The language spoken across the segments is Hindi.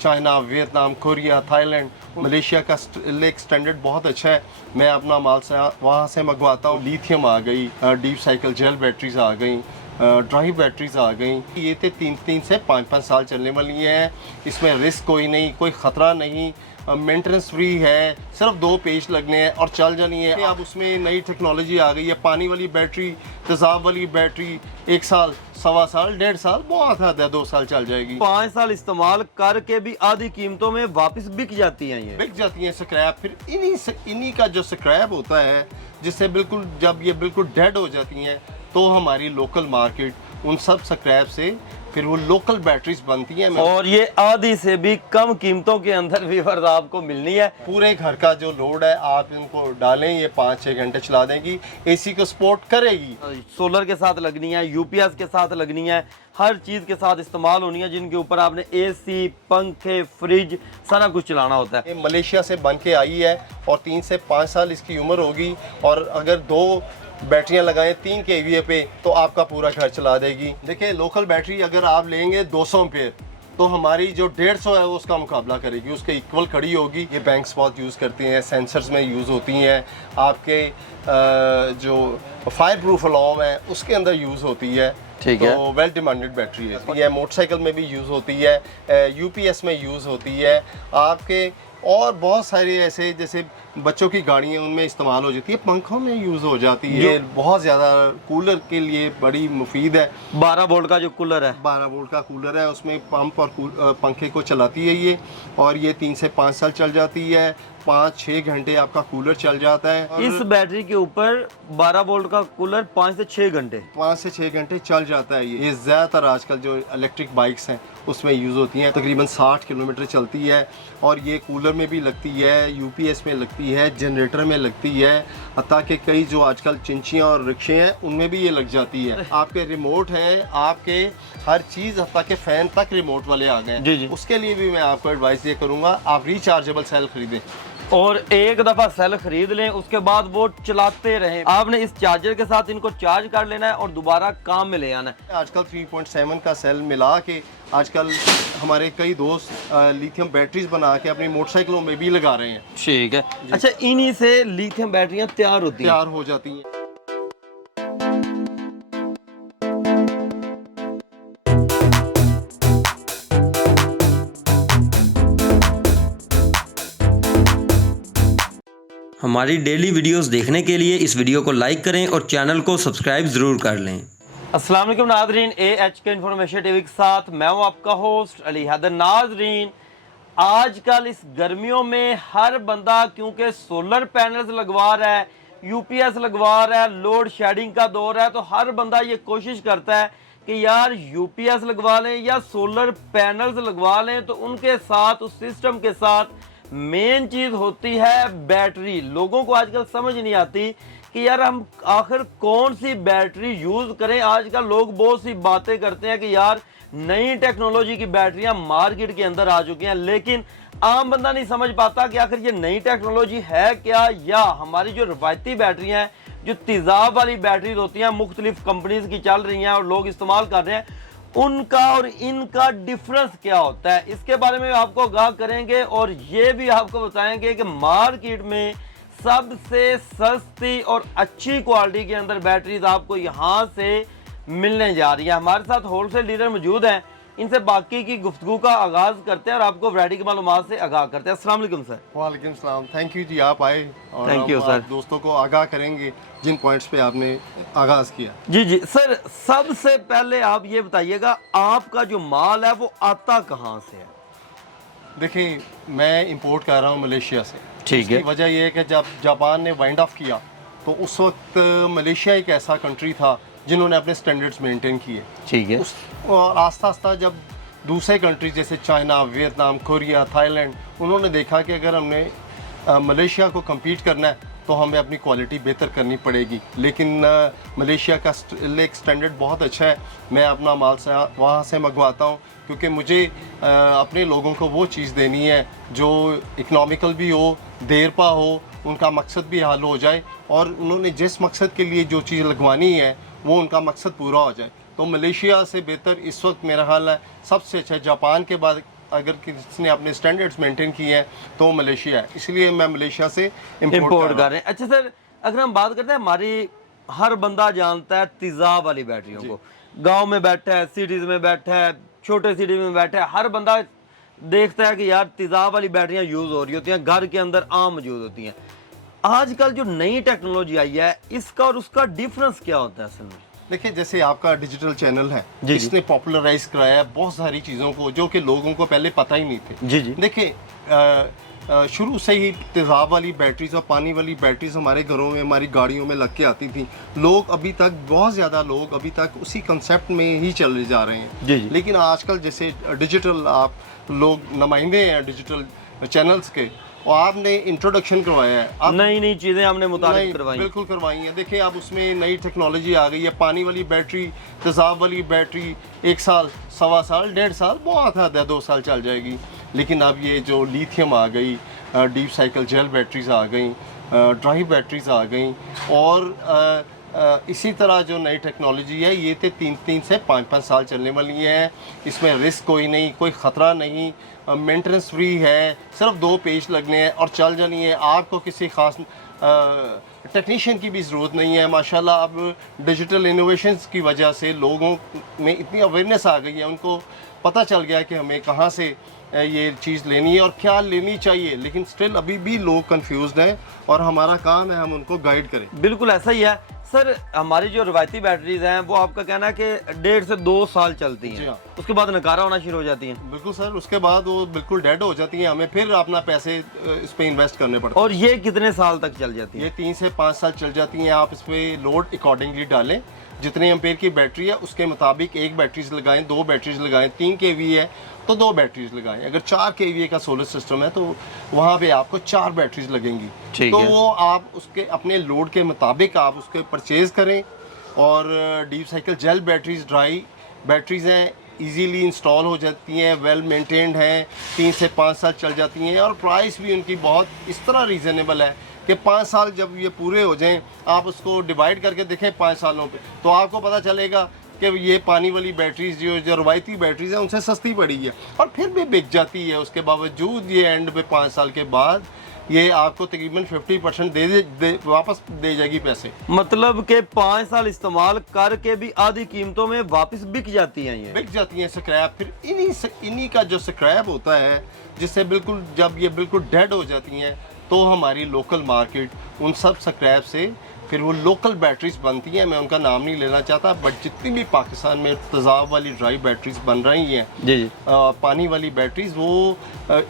China, Vietnam, Korea, Thailand, Malaysia का लेक स्टैंडर्ड बहुत अच्छा है। मैं अपना माल से वहाँ से मंगवाता हूँ। लिथियम आ गई, डीप साइकिल जेल बैटरीज आ गई, ड्राई बैटरीज आ गई। ये 3 से 5 साल चलने वाली हैं। इसमें रिस्क कोई नहीं, कोई ख़तरा नहीं, मेंटेनेंस फ्री है। सिर्फ 2 पेज लगने हैं और चल जानी है। अब उसमें नई टेक्नोलॉजी आ गई है, पानी वाली बैटरी, तेज़ाब वाली बैटरी, 1 साल, 1.25 साल, 1.5 साल बहुत हद है, 2 साल चल जाएगी। 5 साल इस्तेमाल करके भी आधी कीमतों में वापस बिक जाती हैं। ये बिक जाती हैं स्क्रैप। फिर इन्हीं का जो स्क्रैप होता है, जिससे बिल्कुल जब ये बिल्कुल डेड हो जाती हैं, तो हमारी लोकल मार्केट उन सब स्क्रैप से फिर वो लोकल बैटरीज बनती हैं। और ये आधी से भी कम कीमतों के अंदर व्यूअर्स आपको मिलनी है। पूरे घर का जो लोड है आप इनको डालें, ये 5-6 घंटे चला देगी, एसी को सपोर्ट करेगी। सोलर के साथ लगनी है, यूपीएस के साथ लगनी है, हर चीज के साथ इस्तेमाल होनी है, जिनके ऊपर आपने एसी, पंखे, फ्रिज सारा कुछ चलाना होता है। ये मलेशिया से बन के आई है और 3 से 5 साल इसकी उम्र होगी। और अगर 2 बैटरियां लगाएं 3 kVA पे तो आपका पूरा घर चला देगी। देखिए, लोकल बैटरी अगर आप लेंगे 200 एम्पेयर, तो हमारी जो 150 है वो उसका मुकाबला करेगी, उसके इक्वल खड़ी होगी। ये बैंक स्पॉट यूज़ करते हैं, सेंसर्स में यूज़ होती हैं, आपके जो फायर प्रूफ अलार्म है उसके अंदर यूज़ होती है। ठीक है। तो वेल डिमांडेड बैटरी है। ये मोटरसाइकिल में भी यूज़ होती है, यूपीएस में यूज़ होती है आपके, और बहुत सारे ऐसे जैसे बच्चों की गाड़ियाँ उनमें इस्तेमाल हो जाती है, पंखों में यूज़ हो जाती है। ये बहुत ज़्यादा कूलर के लिए बड़ी मुफीद है। 12 वोल्ट का जो कूलर है, 12 वोल्ट का कूलर है, उसमें पंप और पंखे को चलाती है ये, और ये 3 से 5 साल चल जाती है। 5-6 घंटे आपका कूलर चल जाता है। इस बैटरी के ऊपर 12 वोल्ट का कूलर 5 से 6 घंटे 5 से 6 घंटे चल जाता है। ये ज़्यादातर आजकल जो इलेक्ट्रिक बाइक्स हैं उसमें यूज़ होती हैं, तकरीबन 60 किलोमीटर चलती है। और ये कूलर में भी लगती है, यूपीएस में लगती है, जनरेटर में लगती है, हत्ता कि कई जो आजकल चिंचियाँ और रिक्शे हैं उनमें भी ये लग जाती है। आपके रिमोट है, आपके हर चीज़, हत्ता कि फ़ैन तक रिमोट वाले आ गए जी जी। हैं। उसके लिए भी मैं आपको एडवाइस ये करूँगा, आप रिचार्जेबल सेल खरीदें और एक दफा सेल खरीद लें, उसके बाद वो चलाते रहें। आपने इस चार्जर के साथ इनको चार्ज कर लेना है और दोबारा काम में ले आना है। आजकल 3.7 का सेल मिला के आजकल हमारे कई दोस्त लिथियम बैटरीज बना के अपनी मोटरसाइकिलों में भी लगा रहे हैं। ठीक है। अच्छा, इन्हीं से लिथियम बैटरियां तैयार होती हैं? तैयार हो जाती हैं। हमारी डेली वीडियोस देखने के लिए इस वीडियो को लाइक करें और चैनल को सब्सक्राइब ज़रूर कर लें। अस्सलाम वालेकुम नाज़रीन, AHK इन्फॉर्मेशन टीवी के साथ मैं हूं आपका होस्ट अली हैदर। नाज़रीन, आजकल इस गर्मियों में हर बंदा क्योंकि सोलर पैनल्स लगवा रहा है, यूपीएस लगवा रहा है, लोड शेडिंग का दौर है, तो हर बंदा ये कोशिश करता है कि यार यूपीएस लगवा लें या सोलर पैनल्स लगवा लें। तो उनके साथ, उस सिस्टम के साथ मेन चीज होती है बैटरी। लोगों को आजकल समझ नहीं आती कि यार हम आखिर कौन सी बैटरी यूज करें। आजकल लोग बहुत सी बातें करते हैं कि यार नई टेक्नोलॉजी की बैटरियां मार्केट के अंदर आ चुकी हैं, लेकिन आम बंदा नहीं समझ पाता कि आखिर ये नई टेक्नोलॉजी है क्या, या हमारी जो रवायती बैटरियां हैं, जो तेजाब वाली बैटरीज होती हैं, मुख्तलिफ कंपनीज की चल रही हैं और लोग इस्तेमाल कर रहे हैं, उनका और इनका डिफरेंस क्या होता है, इसके बारे में आपको आगाह करेंगे। और ये भी आपको बताएंगे कि मार्केट में सबसे सस्ती और अच्छी क्वालिटी के अंदर बैटरीज आपको यहाँ से मिलने जा रही है। हमारे साथ होलसेल डीलर मौजूद हैं, इनसे बाकी की गुफ्तगू का आगाज करते हैं और आपको वैरायटी की मालूमात से आगाह करते हैं। अस्सलाम वालेकुम सर। वालेकुम सलाम, थैंक यू जी, आप आए और थैंक यू सर। दोस्तों को आगाह करेंगे जिन पॉइंट्स पे आपने आगाज किया। जी जी सर, सबसे पहले आप ये बताइएगा आपका जो माल है वो आता कहाँ से है? देखिए, मैं इंपोर्ट कर रहा हूँ मलेशिया से। ठीक है। इसकी वजह यह है कि जब जापान ने वाइंड ऑफ किया तो उस वक्त मलेशिया एक ऐसा कंट्री था जिन्होंने अपने स्टैंडर्ड्स मेंटेन किए। ठीक है। और आस्ता आस्ता जब दूसरे कंट्रीज जैसे चाइना, वियतनाम, कोरिया, थाईलैंड, उन्होंने देखा कि अगर हमने मलेशिया को कम्पीट करना है तो हमें अपनी क्वालिटी बेहतर करनी पड़ेगी। लेकिन मलेशिया का लेक स्टैंडर्ड बहुत अच्छा है। मैं अपना माल से वहाँ से मंगवाता हूँ क्योंकि मुझे अपने लोगों को वो चीज़ देनी है जो इकनॉमिकल भी हो, देर पा हो, उनका मकसद भी हल हो जाए, और उन्होंने जिस मकसद के लिए जो चीज़ लगवानी है वो उनका मकसद पूरा हो जाए। तो मलेशिया से बेहतर इस वक्त मेरा ख्याल है सबसे अच्छा, जापान के बाद अगर किसी ने अपने स्टैंडर्ड्स मेंटेन किए हैं तो मलेशिया है, इसलिए मैं मलेशिया से इंपोर्ट कर रहे हैं। अच्छा सर, अगर हम बात करते हैं, हमारी हर बंदा जानता है तेजाब वाली बैटरियों को, गांव में बैठा है, सिटीज में बैठा है, छोटे सिटी में बैठा है, हर बंदा देखता है कि यार तेजाब वाली बैटरियां यूज हो रही होती हैं, घर के अंदर आम मौजूद होती हैं। आजकल जो नई टेक्नोलॉजी आई है, इसका और उसका डिफरेंस क्या होता है असल में? देखिए, जैसे आपका डिजिटल चैनल है, जी, इसने पॉपुलराइज कराया है बहुत सारी चीज़ों को जो कि लोगों को पहले पता ही नहीं थे। जी जी। देखिए, शुरू से ही तेज़ाब वाली बैटरीज और पानी वाली बैटरीज हमारे घरों में, हमारी गाड़ियों में लग के आती थी। लोग अभी तक, बहुत ज़्यादा लोग अभी तक उसी कंसेप्ट में ही चले जा रहे हैं। जी जी। लेकिन आजकल जैसे डिजिटल आप लोग नुमाइंदे हैं डिजिटल चैनल्स के, और आपने इंट्रोडक्शन करवाया है, आप नई नई चीजें हमने मुताबिक नहीं, करवाई। बिल्कुल करवाई है। देखिए, अब उसमें नई टेक्नोलॉजी आ गई है। पानी वाली बैटरी, तेज़ाब वाली बैटरी 1 साल, 1.25 साल, 1.5 साल बहुत हद है, 2 साल चल जाएगी। लेकिन अब ये जो लिथियम आ गई, डीप साइकिल जेल बैटरीज आ गई, ड्राई बैटरीज आ गई, और इसी तरह जो नई टेक्नोलॉजी है, ये तो 3 से 5 साल चलने वाली है। इसमें रिस्क कोई नहीं, कोई ख़तरा नहीं, मेंटेनेंस फ्री है, सिर्फ 2 पेज लगने हैं और चल जानी है। आपको किसी ख़ास टेक्नीशियन की भी ज़रूरत नहीं है। माशाल्लाह, अब डिजिटल इनोवेशंस की वजह से लोगों में इतनी अवेयरनेस आ गई है, उनको पता चल गया कि हमें कहाँ से ये चीज़ लेनी है और क्या लेनी चाहिए। लेकिन स्टिल अभी भी लोग कंफ्यूज्ड हैं और हमारा काम है हम उनको गाइड करें। बिल्कुल ऐसा ही है सर। हमारी जो रवायती बैटरीज हैं, वो आपका कहना है कि 1.5 से 2 साल चलती जी हैं, हाँ। उसके बाद नकारा होना शुरू हो जाती हैं। बिल्कुल सर, उसके बाद वो बिल्कुल डेड हो जाती हैं, हमें फिर अपना पैसे इस पे इन्वेस्ट करने पड़ते हैं। और ये कितने साल तक चल जाती है? ये 3 से 5 साल चल जाती हैं। आप इस पर लोड अकॉर्डिंगली डालें, जितने एम्पेयर की बैटरी है उसके मुताबिक 1 बैटरीज लगाएं, 2 बैटरीज लगाएं, 3 kV है तो 2 बैटरीज लगाएं। अगर 4 kVA का सोलर सिस्टम है तो वहाँ पे आपको 4 बैटरीज लगेंगी। ठीक तो है। वो आप उसके अपने लोड के मुताबिक आप उसके परचेज करें। और deep cycle gel batteries, dry batteries हैं, इजीली इंस्टॉल हो जाती हैं, वेल मेंटेन्ड हैं, 3 से 5 साल चल जाती हैं, और प्राइस भी उनकी बहुत इस तरह रीज़नेबल है कि 5 साल जब ये पूरे हो जाएं, आप उसको डिवाइड करके देखें 5 सालों पे, तो आपको पता चलेगा कि ये पानी वाली बैटरीज जो रवायती बैटरीज हैं उनसे सस्ती पड़ी है, और फिर भी बिक जाती है। उसके बावजूद ये एंड पे 5 साल के बाद ये आपको तकरीबन 50% वापस दे जाएगी पैसे। मतलब कि 5 साल इस्तेमाल करके भी आधी कीमतों में वापस बिक जाती हैं, ये बिक जाती हैं स्क्रैप। फिर इन्हीं का जो स्क्रैप होता है, जिससे बिल्कुल जब ये बिल्कुल डेड हो जाती हैं, तो हमारी लोकल मार्केट उन सब स्क्रैप से फिर वो लोकल बैटरीज बनती हैं। मैं उनका नाम नहीं लेना चाहता, बट जितनी भी पाकिस्तान में तेज़ाब वाली ड्राई बैटरीज बन रही हैं, जी जी, पानी वाली बैटरीज, वो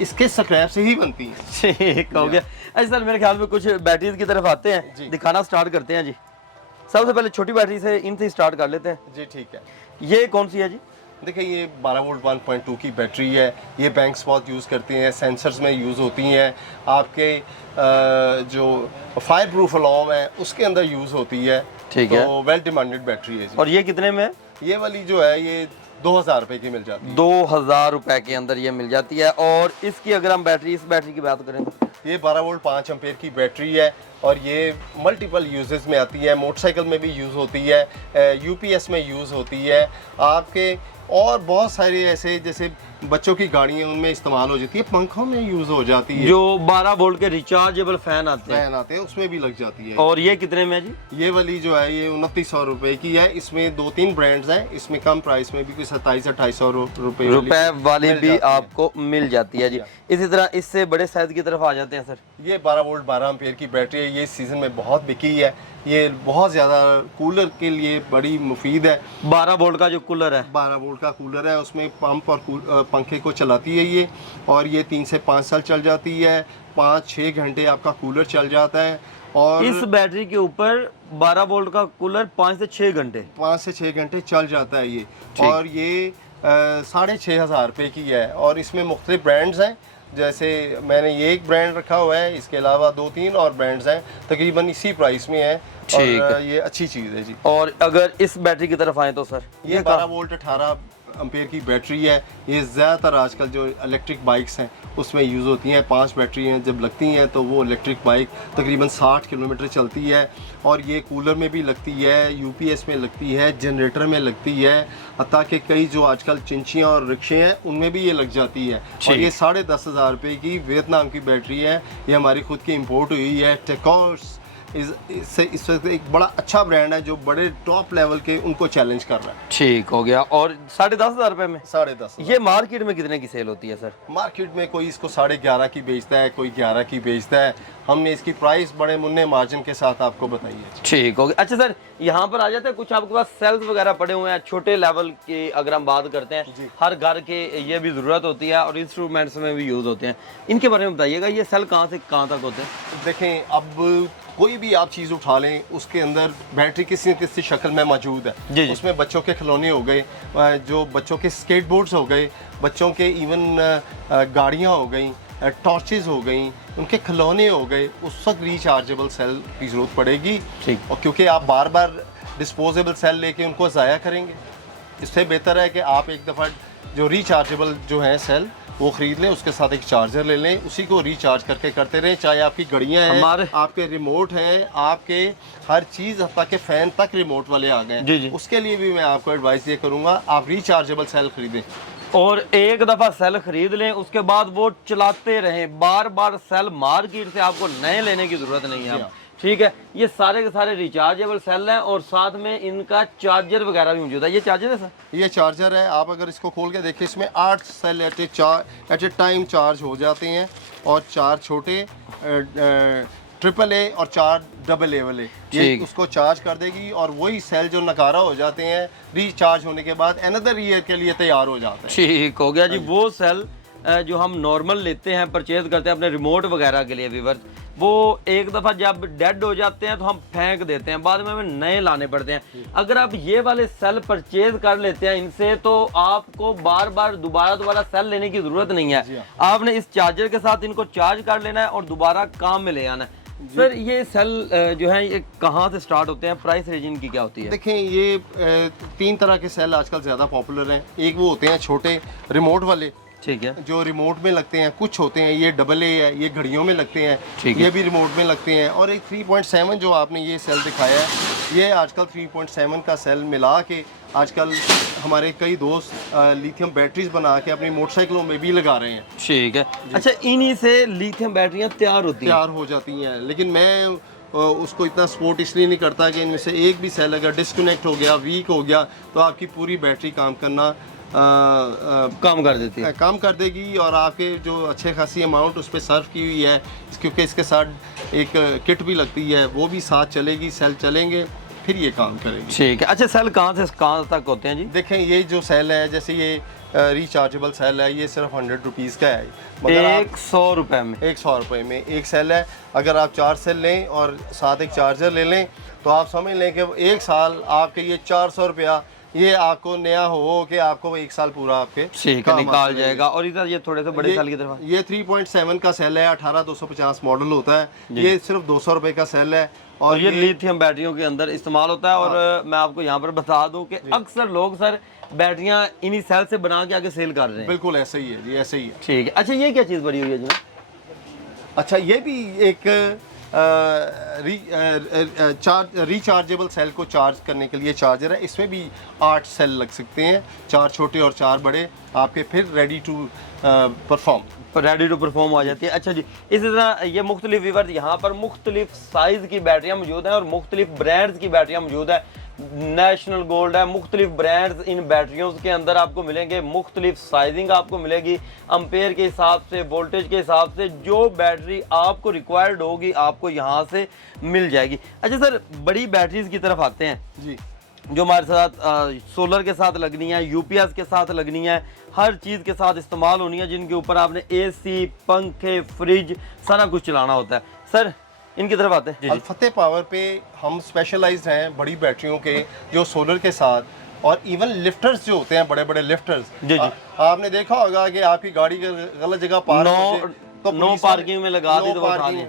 इसके स्क्रैप से ही बनती हैं। ठीक हो गया। अच्छा सर, मेरे ख्याल में कुछ बैटरीज की तरफ आते हैं, जी। दिखाना स्टार्ट करते हैं जी। सबसे पहले छोटी बैटरी से, इनसे स्टार्ट कर लेते हैं। जी ठीक है। ये कौन सी है जी? देखिए, ये 12 वोल्ट 1.2 की बैटरी है। ये बैंक्स बहुत यूज़ करती हैं, सेंसर्स में यूज़ होती हैं, आपके जो फायर प्रूफ अलार्म है उसके अंदर यूज़ होती है। ठीक है। तो वेल डिमांडेड बैटरी है जी। और ये कितने में है? ये वाली जो है ये 2000 रुपए की मिल जाती है। 2000 रुपए के अंदर ये मिल जाती है। और इसकी अगर हम इस बैटरी की बात करें तो ये 12 वोल्ट 5 एम्पेयर की बैटरी है, और ये मल्टीपल यूजेस में आती है। मोटरसाइकिल में भी यूज़ होती है, यूपीएस में यूज़ होती है आपके, और बहुत सारे ऐसे जैसे बच्चों की गाड़ियाँ उनमें इस्तेमाल हो जाती है, पंखों में यूज़ हो जाती है। जो 12 वोल्ट के रिचार्जेबल फैन आते हैं, फैन आते हैं उसमें भी लग जाती है। और ये कितने में है जी? ये वाली जो है ये 2900 रुपए की है। इसमें 2-3 ब्रांड्स हैं, इसमें कम प्राइस में भी कोई 2700-2800 रुपए वाली मिल भी जाती है। आपको मिल जाती है जी। इसी तरह इससे बड़े साइज की तरफ आ जाते हैं सर। ये 12 वोल्ट 12 एम्पेयर की बैटरी है। ये इस सीज़न में बहुत बिकी है। ये बहुत ज़्यादा कूलर के लिए बड़ी मुफीद है। 12 वोल्ट का जो कूलर है, 12 वोल्ट का कूलर है, उसमें पंप और पंखे को चलाती है ये, और ये 3 से 5 साल चल जाती है। 5-6 घंटे आपका कूलर चल जाता है। और इस बैटरी के ऊपर 12 वोल्ट का कूलर 5 से 6 घंटे 5 से 6 घंटे चल जाता है ये। और ये 6500 रुपये की है। और इसमें मुख्तलिफ ब्रांड्स हैं, जैसे मैंने ये एक ब्रांड रखा हुआ है, इसके अलावा 2-3 और ब्रांड्स हैं, तकरीबन इसी प्राइस में है। ठीक और है। ये अच्छी चीज़ है जी। और अगर इस बैटरी की तरफ आए तो सर ये 12 वोल्ट 18 एम्पेयर की बैटरी है। ये ज़्यादातर आजकल जो इलेक्ट्रिक बाइक्स हैं उसमें यूज़ होती हैं। 5 बैटरी हैं जब लगती हैं तो वो इलेक्ट्रिक बाइक तकरीबन 60 किलोमीटर चलती है। और ये कूलर में भी लगती है, यूपीएस में लगती है, जनरेटर में लगती है, हत्ता कि कई जो आजकल चिंचियाँ और रिक्शे हैं उनमें भी ये लग जाती है। और ये 10,500 रुपये की वियतनाम की बैटरी है। ये हमारी खुद की इम्पोर्ट हुई है। टेकॉर्स इस वक्त एक बड़ा अच्छा ब्रांड है जो बड़े टॉप लेवल के उनको चैलेंज कर रहा है। ठीक हो गया। और 10,500 रुपए में 10,500 ये मार्केट में कितने की सेल होती है सर? मार्केट में कोई इसको 11.5 की बेचता है, कोई 11 की बेचता है। हमने इसकी प्राइस बड़े मुन्ने मार्जिन के साथ आपको बताई है। ठीक हो गया। अच्छा सर, यहाँ पर आ जाते हैं, कुछ आपके पास सेल्स वगैरह पड़े हुए हैं छोटे लेवल के, अगर हम बात करते हैं हर घर के ये भी ज़रूरत होती है और इंस्ट्रूमेंट्स में भी यूज़ होते हैं, इनके बारे में बताइएगा। ये सेल कहाँ से कहाँ तक होते हैं? देखें, अब कोई भी आप चीज़ उठा लें उसके अंदर बैटरी किसी न किसी शक्ल में मौजूद है। उसमें बच्चों के खिलौने हो गए, जो बच्चों के स्केटबोर्ड्स हो गए, बच्चों के इवन गाड़ियाँ हो गई, टॉर्चेस हो गई, उनके खिलौने हो गए, उस वक्त रिचार्जेबल सेल की ज़रूरत पड़ेगी। ठीक। और क्योंकि आप बार बार डिस्पोजेबल सेल लेके उनको ज़ाया करेंगे, इससे बेहतर है कि आप एक दफ़ा जो रिचार्जेबल जो है सेल वो ख़रीद लें, उसके साथ एक चार्जर ले लें, उसी को रिचार्ज करके करते रहें। चाहे आपकी घड़ियाँ हैं, आपके रिमोट हैं, आपके हर चीज़, हत्ता के फ़ैन तक रिमोट वाले आ गए हैं, उसके लिए भी मैं आपको एडवाइस ये करूँगा आप रिचार्जेबल सेल ख़रीदें। और एक दफ़ा सेल खरीद लें, उसके बाद वो चलाते रहें, बार बार सेल मार्केट से आपको नए लेने की ज़रूरत नहीं है। ठीक है, ये सारे के सारे रिचार्जेबल सेल हैं और साथ में इनका चार्जर वगैरह भी मौजूद है। ये चार्जर है सर? ये चार्जर है। आप अगर इसको खोल के देखें, इसमें 8 cell at a time charge हो जाते हैं और 4 छोटे AAA और 4 AA वाले, ये उसको चार्ज कर देगी और वही सेल जो नकारा हो जाते हैं रिचार्ज होने के बाद अनदर ईयर के लिए तैयार हो जाते हैं। ठीक हो गया जी। वो सेल जो हम नॉर्मल लेते हैं, परचेज करते हैं अपने रिमोट वगैरह के लिए व्यूअर्स, वो एक दफ़ा जब डेड हो जाते हैं तो हम फेंक देते हैं, बाद में हमें नए लाने पड़ते हैं। अगर आप ये वाले सेल परचेज कर लेते हैं इनसे तो आपको बार बार दोबारा सेल लेने की ज़रूरत नहीं है। आपने इस चार्जर के साथ इनको चार्ज कर लेना है और दोबारा काम में ले आना है। सर, ये सेल जो है ये कहाँ से स्टार्ट होते हैं, प्राइस रेंज इनकी क्या होती है? देखें, ये 3 तरह के सेल आजकल ज़्यादा पॉपुलर हैं। एक वो होते हैं छोटे रिमोट वाले, ठीक है, जो रिमोट में लगते हैं। कुछ होते हैं ये AA है, ये घड़ियों में लगते हैं, ये भी रिमोट में लगते हैं। और एक 3.7 जो आपने ये सेल दिखाया है, ये आजकल 3.7 का सेल मिला के आजकल हमारे कई दोस्त लिथियम बैटरीज बना के अपनी मोटरसाइकिलों में भी लगा रहे हैं। ठीक है। अच्छा, इन्हीं से लिथियम बैटरियाँ तैयार हो जाती हैं, लेकिन मैं उसको इतना सपोर्ट इसलिए नहीं करता कि इनमें से एक भी सेल अगर डिस्कनेक्ट हो गया, वीक हो गया, तो आपकी पूरी बैटरी काम करना काम कर देती है, काम कर देगी। और आपके जो अच्छे खासी अमाउंट उस पर सर्व की हुई है, क्योंकि इसके साथ एक किट भी लगती है, वो भी साथ चलेगी, सेल चलेंगे फिर ये काम करेगी। ठीक है। अच्छा, सेल कहाँ से कहाँ तक होते हैं जी? देखें, ये जो सेल है, जैसे ये रिचार्जेबल सेल है, ये सिर्फ 100 रुपीज़ का है, मगर 100 रुपये में 100 रुपये में एक सेल है। अगर आप 4 सेल लें और साथ एक चार्जर ले लें तो आप समझ लें कि 1 साल आपके ये 400 रुपया ये आपको नया हो कि आपको 1 साल पूरा आपके निकाल जाएगा। और इधर ये थोड़े से बड़े सेल की तरफ, ये 3.7 का सेल है, 18250 मॉडल होता है, ये सिर्फ 200 रुपये का सेल है और ये लिथियम बैटरियों के अंदर इस्तेमाल होता है। और मैं आपको यहाँ पर बता दूं कि अक्सर लोग सर बैटरियाँ इन्हीं सेल से बना के आगे सेल कर रहे हैं। बिल्कुल ऐसा ही है जी, ऐसे ही है। ठीक है। अच्छा, ये क्या चीज़ बड़ी हुई है जी? अच्छा, ये भी एक रिचार्जेबल सेल को चार्ज करने के लिए चार्जर है। इसमें भी 8 सेल लग सकते हैं, 4 छोटे और 4 बड़े, आपके फिर रेडी टू परफॉर्म आ जाती है। अच्छा जी, इसी तरह ये मुख्तलिफ व्यूअर्स यहाँ पर मुख्तलिफ साइज़ की बैटरियाँ मौजूद हैं और मुख्तलिफ ब्रांड्स की बैटरियाँ मौजूद है। नेशनल गोल्ड है, मुख्तलिफ ब्रांड्स इन बैटरियों के अंदर आपको मिलेंगे, मुख्तलिफ साइजिंग आपको मिलेगी, अम्पेयर के हिसाब से, वोल्टेज के हिसाब से जो बैटरी आपको रिक्वायर्ड होगी आपको यहाँ से मिल जाएगी। अच्छा सर, बड़ी बैटरीज की तरफ आते हैं जी, जो हमारे साथ सोलर के साथ लगनी है, यूपीएस के साथ लगनी है, हर चीज़ के साथ इस्तेमाल होनी है, जिनके ऊपर आपने एसी, पंखे, फ्रिज सारा कुछ चलाना होता है। सर, इनकी तरफ आते हैं। अल-फतेह पावर पे हम स्पेशलाइज्ड हैं बड़ी बैटरियों के, जो सोलर के साथ, और इवन लिफ्टर्स जो होते हैं, बड़े बड़े लिफ्टर्स, आपने देखा होगा कि आपकी गाड़ी गलत जगह पार्क तो नो पार्किंग में लगा दी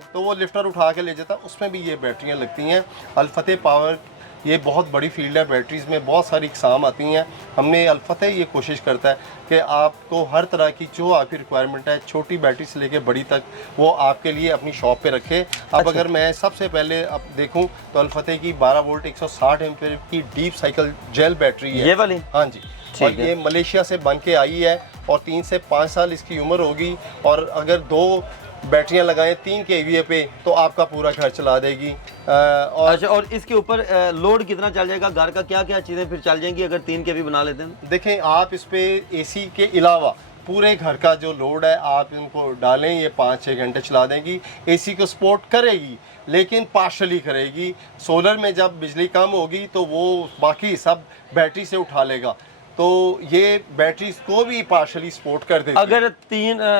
तो वो लिफ्टर उठा के ले जाता, उसमें भी ये बैटरियां लगती हैं। अल-फतेह पावर ये बहुत बड़ी फील्ड है, बैटरीज़ में बहुत सारी इकसाम आती हैं। हमने अल फतेह ये कोशिश करता है कि आपको हर तरह की जो आपकी रिक्वायरमेंट है, छोटी बैटरी से लेके बड़ी तक, वो आपके लिए अपनी शॉप पे रखे। अब अगर मैं सबसे पहले अब देखूं तो अल फतेह की 12 वोल्ट 160 एम्पीयर की डीप साइकिल जेल बैटरी है, ये वाली। हाँ जी, और ये मलेशिया से बन के आई है और 3 से 5 साल इसकी उम्र होगी। और अगर 2 बैटरियां लगाएं 3 kVA पे तो आपका पूरा घर चला देगी। और अच्छा, और इसके ऊपर लोड कितना चल जाएगा? घर का क्या क्या चीज़ें फिर चल जाएंगी अगर 3 kV बना लेते हैं? देखें, आप इस पे एसी के अलावा पूरे घर का जो लोड है आप इनको डालें, ये 5-6 घंटे चला देंगी। एसी को सपोर्ट करेगी लेकिन पार्शली करेगी। सोलर में जब बिजली कम होगी तो वो बाकी सब बैटरी से उठा लेगा, तो ये बैटरीज को भी पार्शली सपोर्ट कर देती है। अगर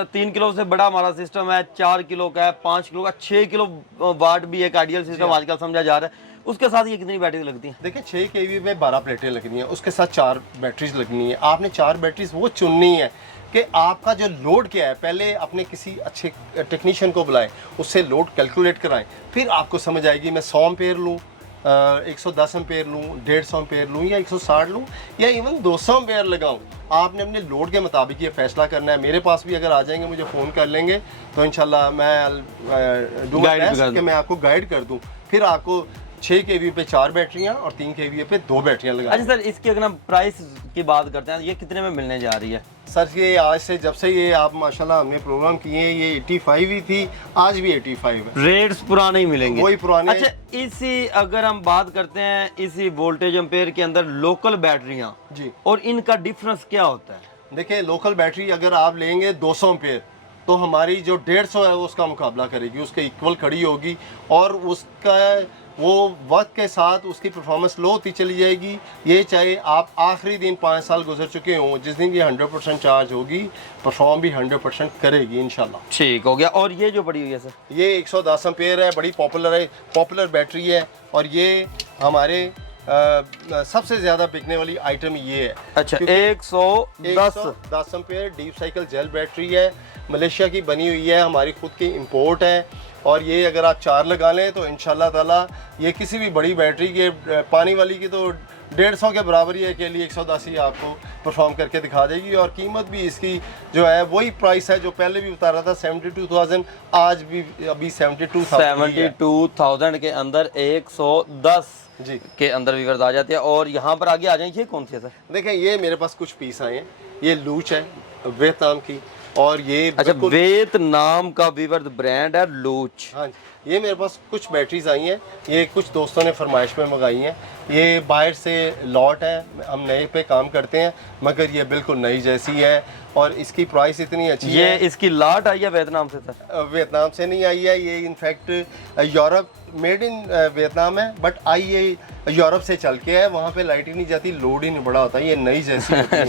3 किलो से बड़ा हमारा सिस्टम है, 4 किलो का है, 5 किलो का, 6 किलो वाट भी एक आइडियल सिस्टम आजकल समझा जा रहा है, उसके साथ ये कितनी बैटरी लगती है? देखिए 6 kV में 12 प्लेटें लगनी है, उसके साथ 4 बैटरीज लगनी है। आपने 4 बैटरीज वो चुननी है कि आपका जो लोड क्या है। पहले अपने किसी अच्छे टेक्नीशियन को बुलाएं, उससे लोड कैलकुलेट कराएं, फिर आपको समझ आएगी मैं 100 एम्पेयर लूँ, 110 एम्पेयर लूँ, 150 एम्पेयर लूँ या 160 लूँ या इवन 200 एम्पेयर लगाऊँ। आपने अपने लोड के मुताबिक ये फैसला करना है। मेरे पास भी अगर आ जाएंगे, मुझे फ़ोन कर लेंगे तो इंशाल्लाह मैं डू माय बेस्ट कि मैं आपको गाइड कर दूँ। फिर आपको 6 kV पे 4 बैटरियाँ और 3 kV पे 2 बैटरियाँ लगा। अच्छा सर, इसकी अगर हम प्राइस की बात करते हैं, ये कितने में मिलने जा रही है? सर ये आज से जब से ये आप माशाल्लाह हमने प्रोग्राम किए हैं, ये 85 ही थी, आज भी 85 है। रेट्स पुराने ही मिलेंगे, वही पुराने। अच्छा, इसी अगर हम बात करते हैं इसी वोल्टेज एम्पेयर के अंदर लोकल बैटरियाँ जी, और इनका डिफरेंस क्या होता है? देखिए लोकल बैटरी अगर आप लेंगे 200 एम्पेयर तो हमारी जो 150 है वो उसका मुकाबला करेगी, उसके इक्वल खड़ी होगी और उसका वो वक्त के साथ उसकी परफॉर्मेंस लो होती चली जाएगी। ये चाहे आप आखिरी दिन 5 साल गुजर चुके हों, जिस दिन ये 100% चार्ज होगी, परफॉर्म भी 100% करेगी इंशाल्लाह। ठीक हो गया। और ये जो पड़ी हुई है सर, ये 110 एम्पेयर है, बड़ी पॉपुलर बैटरी है और ये हमारे सबसे ज़्यादा बिकने वाली आइटम ये है। अच्छा, 110 ampere deep cycle gel battery है, मलेशिया की बनी हुई है, हमारी खुद की इंपोर्ट है। और ये अगर आप 4 लगा लें तो इंशाल्लाह ताला ये किसी भी बड़ी बैटरी के, पानी वाली की तो 150 के बराबर ही है, के लिए 110 ही आपको परफॉर्म करके दिखा देगी। और कीमत भी इसकी जो है वही प्राइस है जो पहले भी बता रहा था, 72,000, आज भी अभी 72,000 के अंदर 110 जी के अंदर व्यूअर्स आ जाते हैं। और यहाँ पर आगे आ जाएंगे, ये कौन सी है सर? देखें, ये मेरे पास कुछ पीस आए हैं, ये लूच है वियतनाम की, और ये अच्छा, वियतनाम का व्यूअर्स ब्रांड है लूच। हाँ जी, ये मेरे पास कुछ बैटरीज आई हैं, ये कुछ दोस्तों ने फरमाइश में मंगाई हैं। ये बाहर से लॉट है, हम नए पे काम करते हैं मगर ये बिल्कुल नई जैसी है और इसकी प्राइस इतनी अच्छी है। ये इसकी लाट आई है वियतनाम से सर? वियतनाम से नहीं आई है, ये in fact Europe, made in Vietnam है, बट आई ये यूरोप से चल के है। वहाँ पे लाइट ही नहीं जाती, लोड ही नहीं बड़ा होता, ये नई जैसी होती है।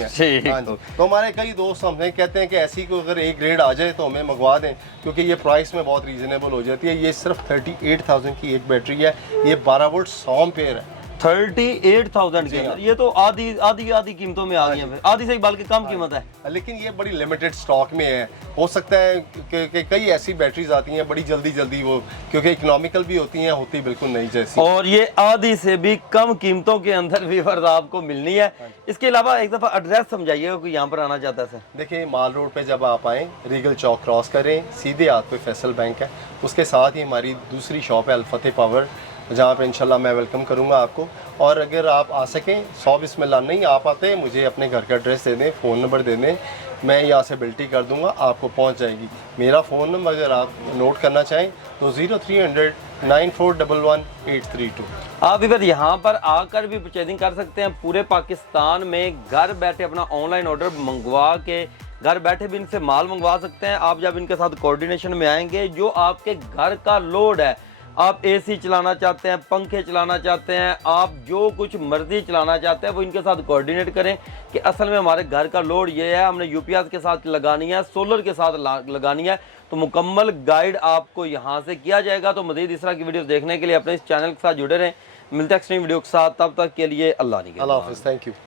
हाँ जी, तो हमारे कई दोस्त हमें कहते हैं कि ऐसी को अगर एक ग्रेड आ जाए तो हमें मंगवा दें, क्योंकि ये प्राइस में बहुत रीजनेबल हो जाती है। ये सिर्फ 38,000 की एक बैटरी है, ये 12 वोल्ट 100 एम्पेयर है। 38,000 के अंदर, ये तो आधी कीमतों में आ गई है, आधी से बल्कि कम कीमत है। लेकिन ये बड़ी लिमिटेड स्टॉक में है। हो सकता है कि कई ऐसी बैटरीज आती हैं बड़ी जल्दी वो, क्योंकि इकोनॉमिकल भी होती हैं, होती बिल्कुल नहीं जैसी, और ये आधी से भी कम कीमतों के अंदर व्यूअर्स आपको मिलनी है। इसके अलावा एक दफ़ा एड्रेस समझाइएगा कि यहाँ पर आना चाहता है सर। देखिए, माल रोड पे जब आप आएँ, रीगल चौक क्रॉस करें, सीधे हाथ पे फैसल बैंक है, उसके साथ ही हमारी दूसरी शॉप है अल फतेह पावर, जहाँ पे इंशाल्लाह मैं वेलकम करूँगा आपको। और अगर आप आ सकें, 100 बिस्मिल्लाह, नहीं आ पाते, मुझे अपने घर का एड्रेस दे दें, फ़ोन नंबर दे दें, मैं यहाँ से बिल्टी कर दूँगा, आपको पहुँच जाएगी। मेरा फ़ोन नंबर अगर आप नोट करना चाहें तो 0300 9411 832। आप इधर यहाँ पर आकर भी परचेजिंग कर सकते हैं। पूरे पाकिस्तान में घर बैठे अपना ऑनलाइन ऑर्डर मंगवा के घर बैठे भी इनसे माल मंगवा सकते हैं। आप जब इनके साथ कोऑर्डिनेशन में आएंगे, जो आपके घर का लोड है, आप एसी चलाना चाहते हैं, पंखे चलाना चाहते हैं, आप जो कुछ मर्जी चलाना चाहते हैं, वो इनके साथ कोऑर्डिनेट करें कि असल में हमारे घर का लोड ये है, हमने यूपीएस के साथ लगानी है, सोलर के साथ लगानी है, तो मुकम्मल गाइड आपको यहाँ से किया जाएगा। तो मज़ीद इस तरह की वीडियोस देखने के लिए अपने इस चैनल के साथ जुड़े रहें। मिलते हैं नेक्स्ट वीडियो के साथ, तब तक के लिए अल्लाह हाफ़िज़, थैंक यू।